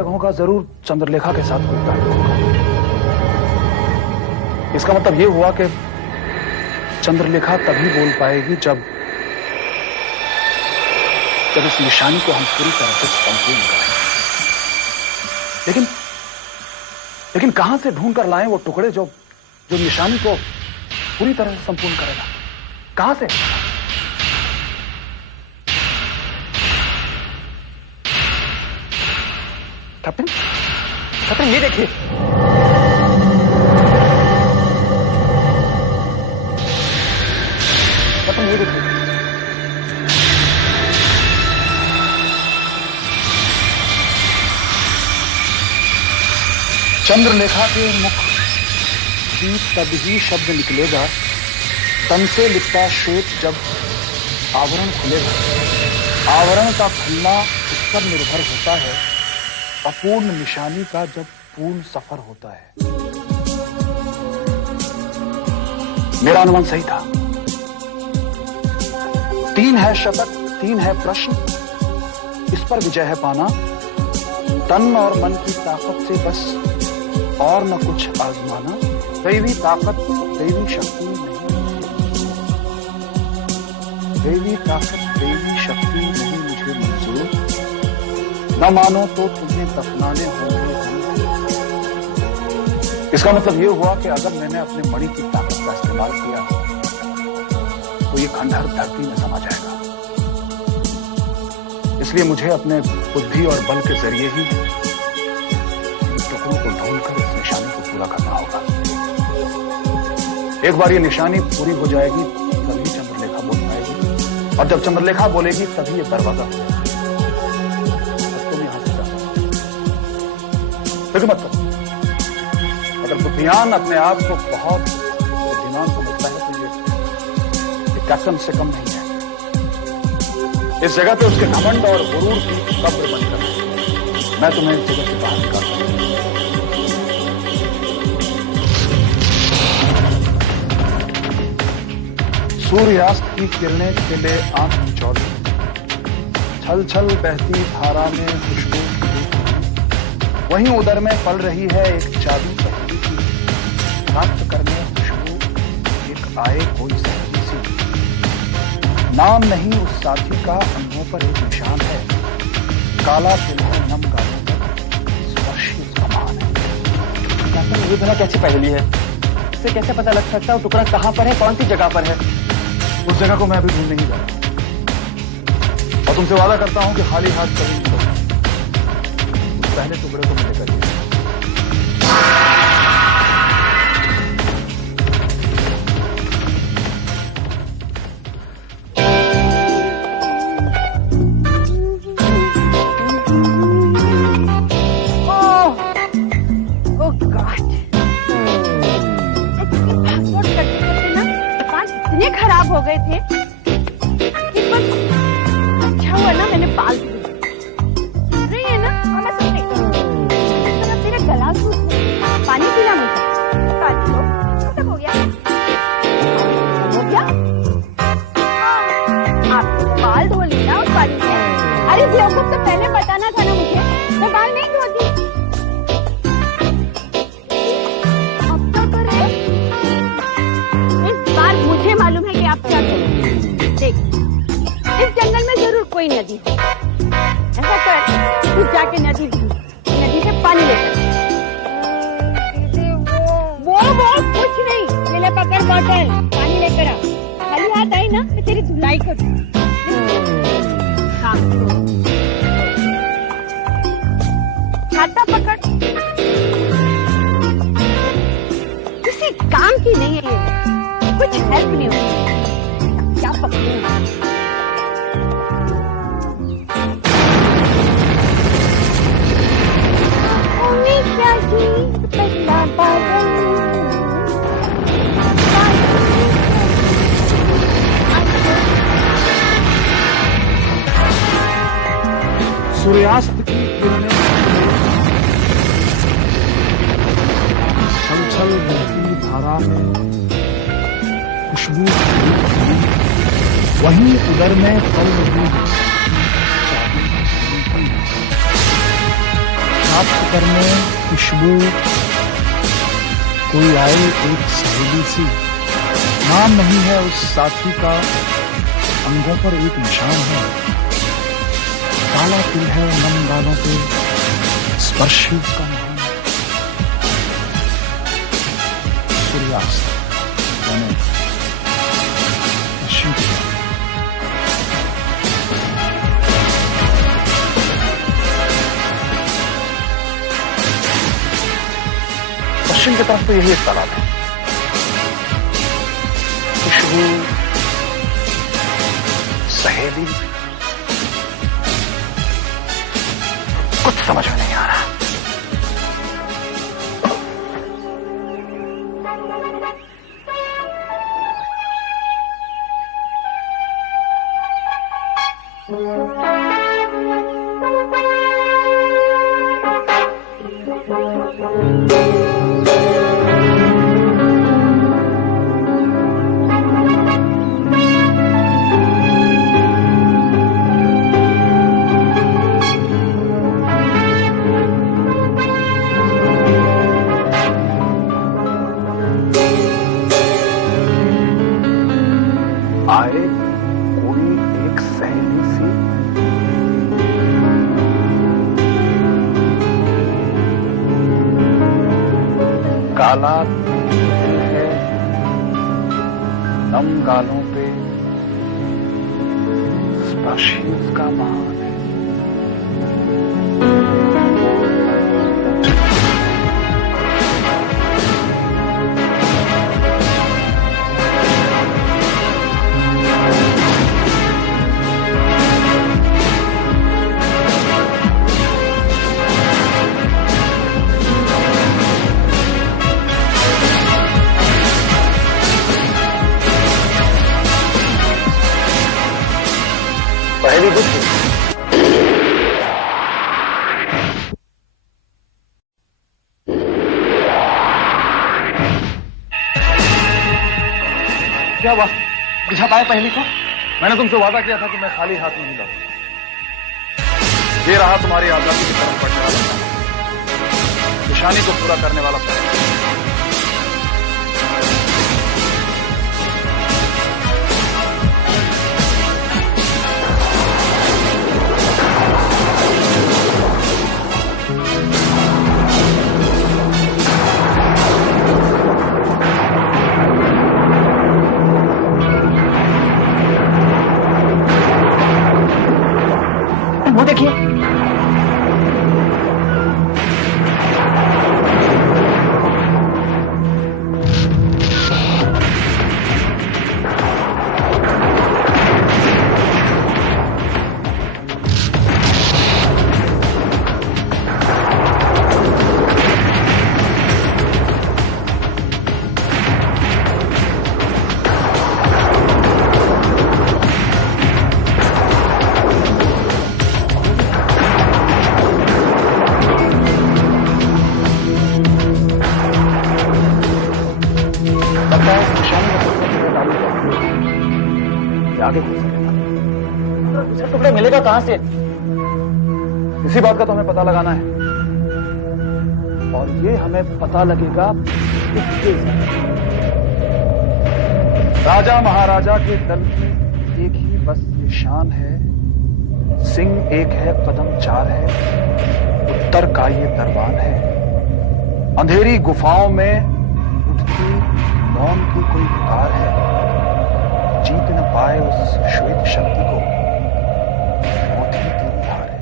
जगहों का जरूर चंद्रलेखा के साथ कोई ताल्लुक होगा। इसका मतलब यह हुआ कि चंद्रलेखा तभी बोल पाएगी जब इस निशानी को हम पूरी तरह से संपूर्ण करें। लेकिन कहां से ढूंढ कर लाएं वो टुकड़े जो निशानी को पूरी तरह से संपूर्ण करेगा? कहां से? कैप्टन ये देखिए। कैप्टन ये देखिए। चंद्रलेखा के मुख से तभी शब्द निकलेगा तन से लिपटा श्वेत जब आवरण खुलेगा। आवरण का खुलना इस पर निर्भर होता है अपूर्ण निशानी का जब पूर्ण सफर होता है। मेरा अनुमान सही था। 3 है शतक, 3 है प्रश्न, इस पर विजय है पाना। तन और मन की ताकत से बस और न कुछ आजमाना। दैवी ताकत, दैवी शक्ति नहीं, दैवी ताकत, दैवी शक्ति नहीं मुझे मंजूर। न मानो तो तुम्हें दफनाने होंगे। इसका मतलब यह हुआ कि अगर मैंने अपने मणि की ताकत का इस्तेमाल किया तो ये खंडहर धरती में समा जाएगा। इसलिए मुझे अपने बुद्धि और बल के जरिए ही टुकड़ों को ढूंढकर इस निशानी को पूरा करना होगा। एक बार ये निशानी पूरी हो जाएगी तभी चंद्रलेखा बोल पाएगी, और जब चंद्रलेखा बोलेगी तभी ये दरवाजा हो जाएगा। तुम यहां से जा सकते हो। फिक्र मत करो। अगर बुद्धिमान अपने आप को बहुत बुद्धिमान समझता है तो ये कैप्टन से कम नहीं है। इस जगह पे उसके घमंड और गुरूर की कब्र बनकर मैं तुम्हें इस जगह से बाहर निकालता हूं। सूर्यास्त की किरणें खिले आंख चौड़ी, छल छल बहती धारा में खुशबू। वहीं उदर में पल रही है एक चाबी पहेली की, प्राप्त करने खुशबू एक आए कोई सहजी सी। नाम नहीं उस साथी का, अंगों पर एक निशान है, काला तिल है नम गालों पर, स्पर्शी उसका मान है। ये भला कैसी पहेली है? इससे कैसे पता लग सकता है टुकड़ा कहां पर है, कौन सी जगह पर है? उस जगह को मैं अभी ढूंढ नहीं जा रहा, और तुमसे वादा करता हूं कि खाली हाथ कभी नहीं छोड़ूंगा। उस पहले टुकड़े को मैं लेकर गया। खराब हो गए थे कि बस अच्छा हुआ ना मैंने बाल नहीं है ना। हाँ मैं समझ गई। तेरा गला सूख है, पानी पीना मुझे। पानी लो, खत्म हो गया। हो गया? आपने बाल धो लिया उस पानी से। अरे बेवकूफ, तो पहले बताना था ना मुझे, मैं बाल नहीं धोती। अब क्या करे? इस बार मुझे मालूम है कि आप क्या करेंगे। देख, इस जंगल में जरूर कोई नदी है। ऐसा कर, तू जाके नदी से पानी लेकर। वो कुछ नहीं, ले ले पकड़ बॉटल, पानी लेकर आ। खाली हाथ आई ना मैं तेरी धुलाई करूँ। छाता पकड़, किसी काम की नहीं है ये, कुछ हेल्प नहीं होगी। क्या पकड़ूं? क्या जी पहला बादल, सूर्यास्त की किरणें छल छल बहती धारा में खुशबू, वहीं उदर में पल रही प्राप्त करने खुशबू कोई आए एक सहेली सी, नाम नहीं है उस साथी का, अंगों पर एक निशान है, काला तिल है नम गालों पे, स्पर्श ही उसका महान। सूर्यास्त यानी पश्चिम की तरफ। पश्चिम की तरफ तो यही एक तालाब है। खुशबू, सहेली, कुछ समझ में नहीं आ रहा। आए कोई एक सहेली सी, काला है नम गालों पे, स्पर्श ही उसका महान है। पहली बुद्धि क्या हुआ? बुझा पाए पहली को? मैंने तुमसे वादा किया था कि मैं खाली हाथ नहीं लौटूंगा। ये रहा तुम्हारी आजादी की तरफ बढ़ने वाला निशानी को पूरा करने वाला प्रयास। वो देखिए, आगे हो सकेगा। दूसरा टुकड़ा मिलेगा कहां से? इसी बात का तो हमें पता लगाना है, और ये हमें पता लगेगा इसके जरिए। राजा महाराजा के दल की एक ही बस ये शान है, सिंह एक है कदम चार है, उत्तर का ये दरबार है। अंधेरी गुफाओं में उठती मौन की कोई पुकार है, जीत न पाए उस श्वेत शक्ति को, मौत ही तेरी हार है।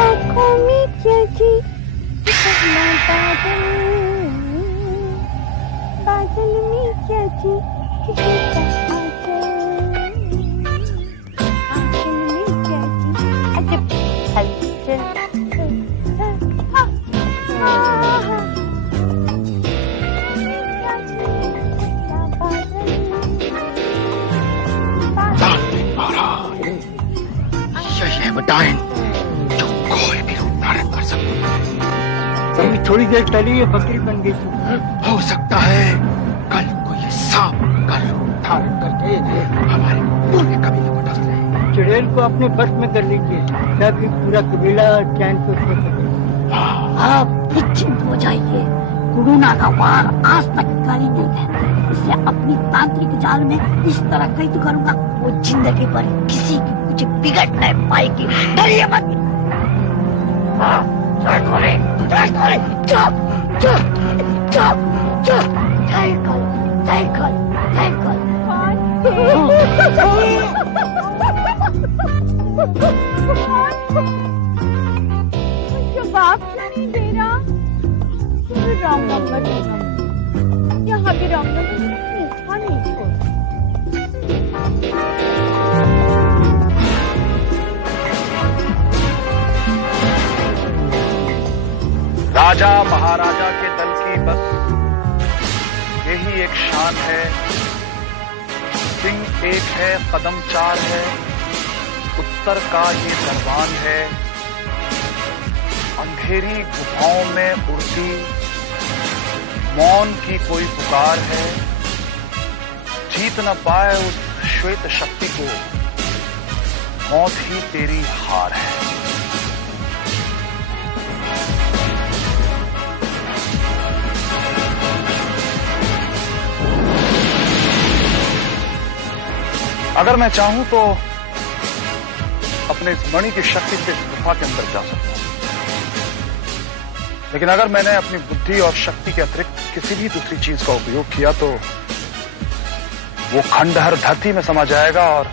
आँखों में क्या जी पहला बादल, बादल में क्या जी किसी का यही है वरदान जो कोई भी रूप धारण कर सकता है। थोड़ी देर पहले ये बकरी बन गई थी। हो सकता है कल को ये सांप का रूप धारण करके हमारे पूरे कबीले को डस रहे। चुड़ैल को अपने बस में कर लीजिए ताकि पूरा कबीला चैन से सो सके। आप निश्चिंत हो जाइए, कोरोना का वार आज तक गाली नहीं गया। इसे अपनी तांत्रिक जाल में इस तरह कैद करूंगा वो जिंदगी भर किसी की कुछ बिगड़ नहीं पाएगी। डरिए मत। जवाब क्यों नहीं दे रहा? रॉन्ग नंबर यहाँ भी रॉन्ग नंबर पीछा नहीं छोड़। राजा महाराजा के दल की बस यही एक शान है। सिंह एक है, कदम चार है, उत्तर का ये दरबान है। अंधेरी गुफाओं में उड़ती मौन की कोई पुकार है। जीत न पाए उस श्वेत शक्ति को, मौत ही तेरी हार है। अगर मैं चाहूं तो अपने इस मणि की शक्ति से इस गुफा के अंदर जा सकता हूं, लेकिन अगर मैंने अपनी बुद्धि और शक्ति के अतिरिक्त किसी भी दूसरी चीज का उपयोग किया तो वो खंडहर धरती में समा जाएगा और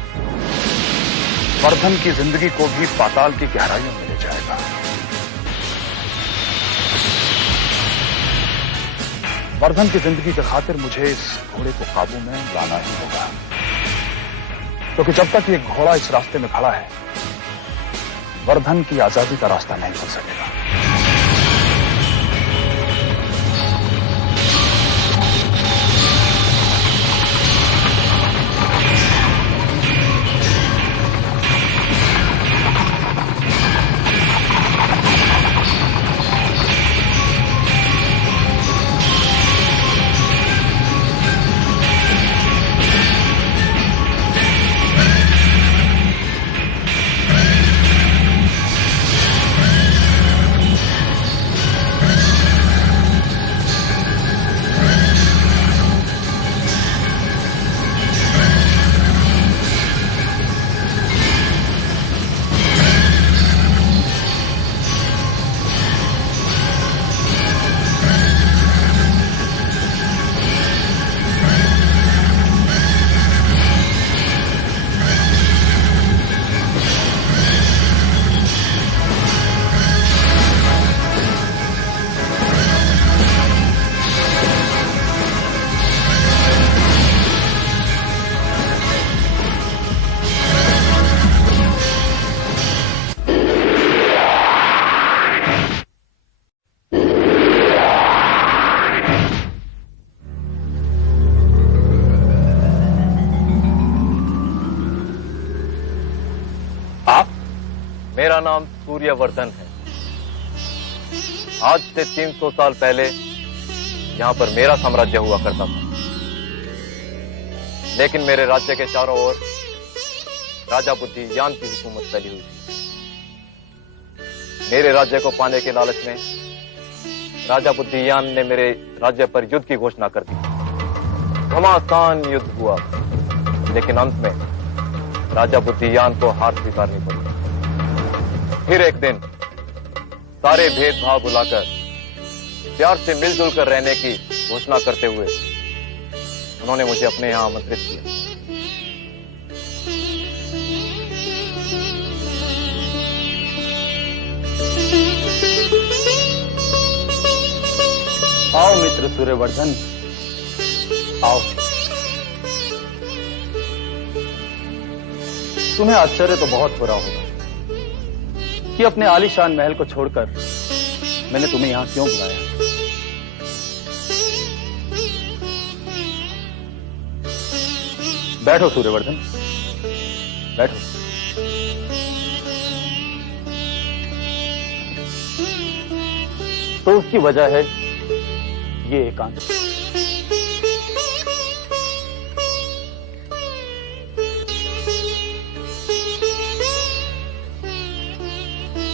वर्धन की जिंदगी को भी पाताल की गहराइयों में ले जाएगा। वर्धन की जिंदगी के खातिर मुझे इस घोड़े को काबू में लाना ही होगा, क्योंकि जब तक ये घोड़ा इस रास्ते में खड़ा है वर्धन की आजादी का रास्ता नहीं खुल सकेगा। मेरा नाम सूर्यवर्धन है। आज से 300 साल पहले यहाँ पर मेरा साम्राज्य हुआ करता था, लेकिन मेरे राज्य के चारों ओर राजा बुद्धियान की हुकूमत फैली हुई थी। मेरे राज्य को पाने के लालच में राजा बुद्धियान ने मेरे राज्य पर युद्ध की घोषणा कर दी। घमासान युद्ध हुआ, लेकिन अंत में राजा बुद्धियान को हार स्वीकारनी पड़ी। फिर एक दिन सारे भेदभाव भुलाकर प्यार से मिलजुल कर रहने की घोषणा करते हुए उन्होंने मुझे अपने यहां आमंत्रित किया। आओ मित्र सूर्यवर्धन, आओ। तुम्हें आश्चर्य तो बहुत हो रहा होगा कि अपने आलीशान महल को छोड़कर मैंने तुम्हें यहां क्यों बुलाया। बैठो सूर्यवर्धन, बैठो। तो उसकी वजह है ये एकांत।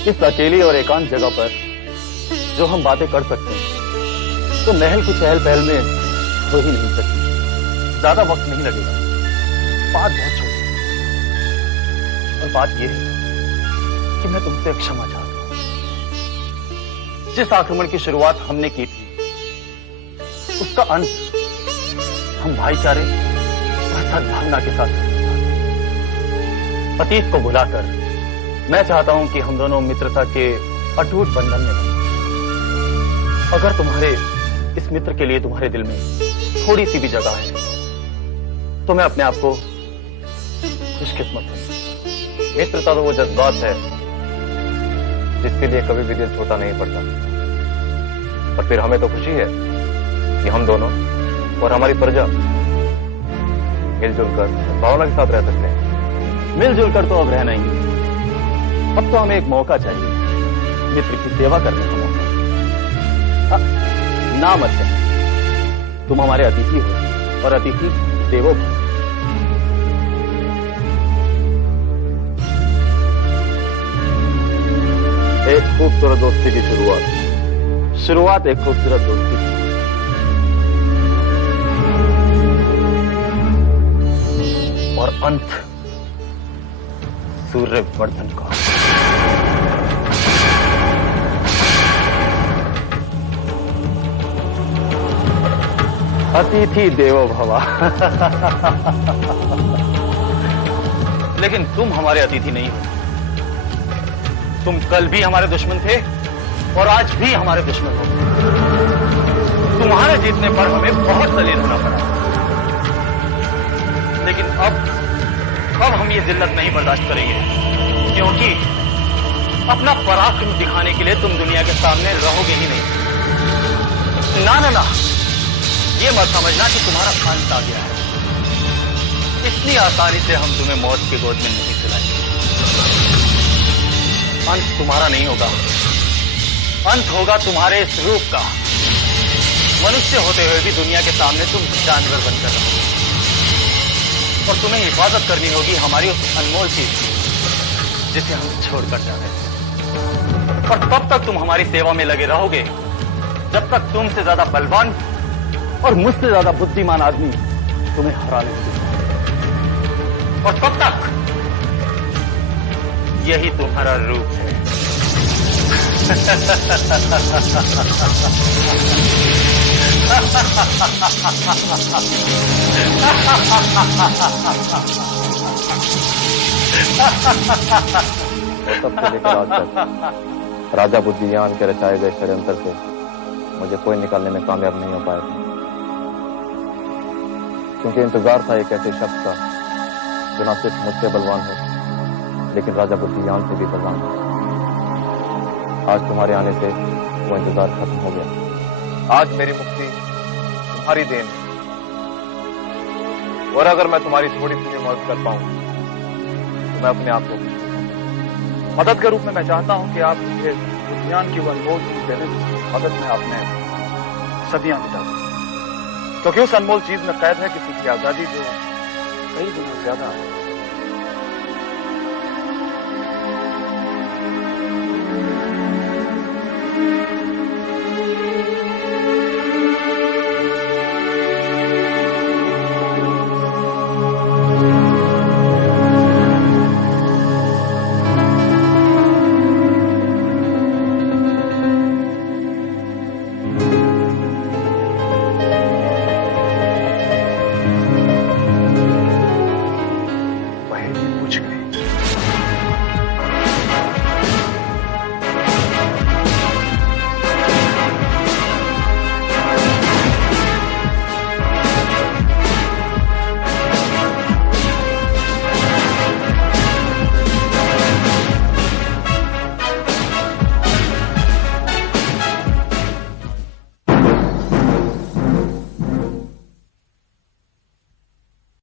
इस अकेली और एकांत जगह पर जो हम बातें कर सकते हैं तो महल की चहल पहल में हो ही नहीं सकती। ज्यादा वक्त नहीं लगेगा, बात बहुत छोटी है। और बात यह है कि मैं तुमसे क्षमा चाहता हूं। जिस आक्रमण की शुरुआत हमने की थी उसका अंत हम भाईचारे और सद्भावना के साथ अतीत को भुलाकर मैं चाहता हूं कि हम दोनों मित्रता के अटूट बंधन में बने। अगर तुम्हारे इस मित्र के लिए तुम्हारे दिल में थोड़ी सी भी जगह है तो मैं अपने आप को खुशकिस्मत हूं। मित्रता तो वो जज्बात है जिसके लिए कभी भी दिल छोटा नहीं पड़ता। और फिर हमें तो खुशी है कि हम दोनों और हमारी प्रजा मिलजुल कर भावना के साथ रह सकते हैं। मिलजुल कर तो अब रहना ही, अब तो हमें एक मौका चाहिए, मित्र की सेवा करने का मौका। ना मत कहना, तुम हमारे अतिथि हो और अतिथि देवो भव। एक खूबसूरत दोस्ती की शुरुआत एक खूबसूरत दोस्ती की। और अंत सूर्यवर्धन का। अतिथि देवो भव। लेकिन तुम हमारे अतिथि नहीं हो। तुम कल भी हमारे दुश्मन थे और आज भी हमारे दुश्मन हो। तुम्हारे जीतने पर हमें बहुत दलील होना पड़ा, लेकिन अब हम ये जिल्लत नहीं बर्दाश्त करेंगे, क्योंकि अपना पराक्रम दिखाने के लिए तुम दुनिया के सामने रहोगे ही नहीं। ना ना ना, ये मत समझना कि तुम्हारा अंत आ गया है। इतनी आसानी से हम तुम्हें मौत की गोद में नहीं सिलाएंगे। अंत तुम्हारा नहीं होगा, अंत होगा तुम्हारे इस रूप का। मनुष्य होते हुए भी दुनिया के सामने तुम जानवर बनकर रहोगे और तुम्हें हिफाजत करनी होगी हमारी उस अनमोल चीज की जिसे हम छोड़कर जा रहे हैं। और तब तक तुम हमारी सेवा में लगे रहोगे जब तक तुमसे ज्यादा बलवान और मुझसे ज्यादा बुद्धिमान आदमी तुम्हें हरा नहीं देगा। और तब तक यही तुम्हारा रूप है। और तब से लेकर आज तक राजा बुद्धियान के रचाए गए षड्यंत्र से मुझे कोई निकालने में कामयाब नहीं हो पाया था, क्योंकि इंतजार था एक ऐसे शख्स का जो न सिर्फ मुझसे बलवान है लेकिन राजा बुद्धियान से भी बलवान है। आज तुम्हारे आने से वो इंतजार खत्म हो गया। आज मेरी मुक्ति तुम्हारी देन है, और अगर मैं तुम्हारी थोड़ी सी मदद कर पाऊं तो मैं अपने आप को मदद के रूप में मैं चाहता हूं कि आप मुझे बुद्धियान की वो अनमोल चीज देने जिसकी मदद में आपने सदियां बिता दी, क्योंकि उस अनमोल चीज में कैद है किसी की आजादी जो कई गुना ज्यादा